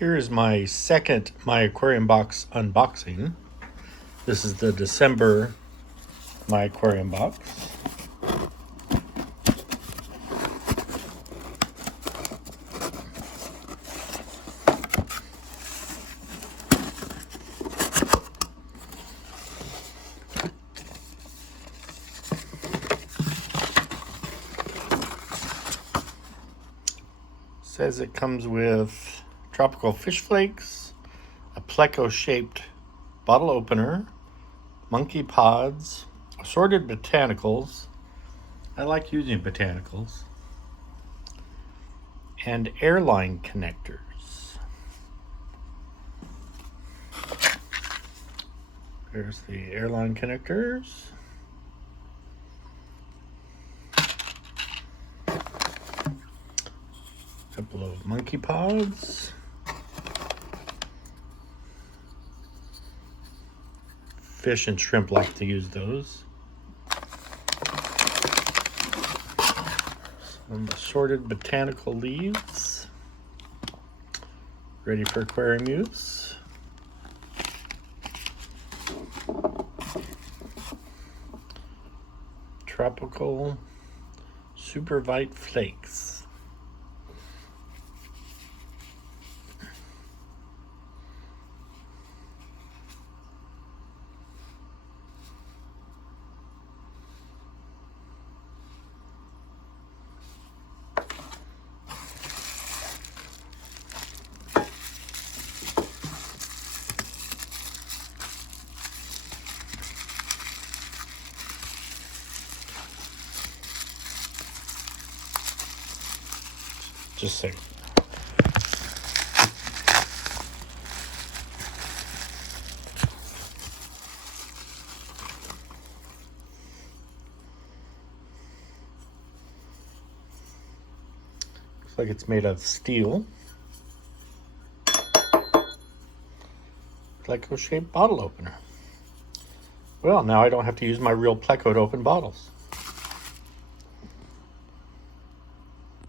Here is my second My Aquarium Box unboxing. This is the December My Aquarium Box. Says it comes with tropical fish flakes, a pleco-shaped bottle opener, monkey pods, assorted botanicals. I like using botanicals. And airline connectors. There's the airline connectors. Couple of monkey pods. Fish and shrimp like to use those. Some assorted botanical leaves. Ready for aquarium use. Tropical Supervite flakes. Just a second. Looks like it's made of steel. Pleco-shaped bottle opener. Well, now I don't have to use my real pleco to open bottles.